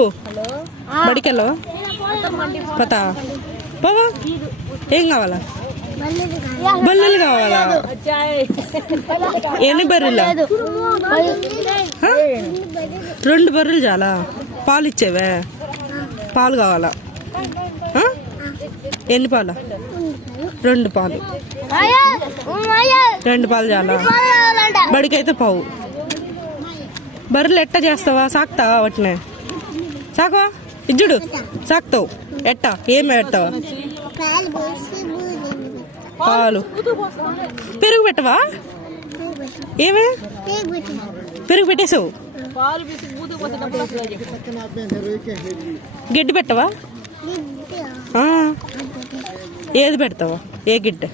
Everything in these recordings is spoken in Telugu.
బడికి వెళ్ళవా? పతా బావా ఏం కావాలా? బల్లెలు కావాలా? ఎన్ని బర్రెలు? 2 బర్రెలు చాలా. పాలు ఇచ్చేవే? పాలు కావాలా? ఎన్ని పాలు? 2 పాలు. 2 పాలు చాలా. బడికైతే పావు. బర్రెలు ఎట్టా చేస్తావా? సాకుతావా? వాటినే సాకువా? ఇజ్జుడు సాకుతావు ఎట్టా? ఏమి పెడతావా? పాలు. పెరుగు పెట్టవా? ఏమే పెరుగు పెట్టేసావు? గిడ్డు పెట్టవా? ఏది పెడతావా? ఏ గిడ్డ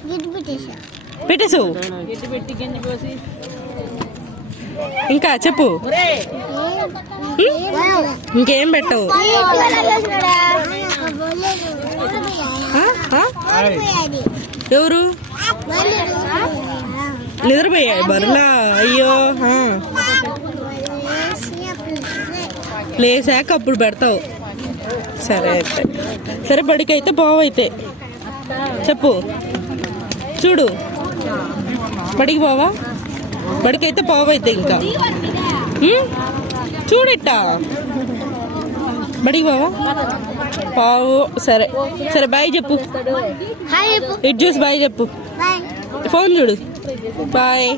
పెట్టేసావు? ఇంకా చెప్పు. ఇంకేం పెట్టవు? ఎవరు నిద్రపోయాయి బర్రెలా? అయ్యో లేసాక అప్పుడు పెడతావు. సరే అయితే సరే. బడికి అయితే పోవైతే చెప్పు. చూడు బడికి పోవా? బడికి అయితే పోవైతే ఇంకా చూడిట్టా బడికి పోవా? పావు. సరే సరే బాయ్ చెప్పు. ఇటు చూసి బాయ్ చెప్పు. ఫోన్ చూడు. బాయ్.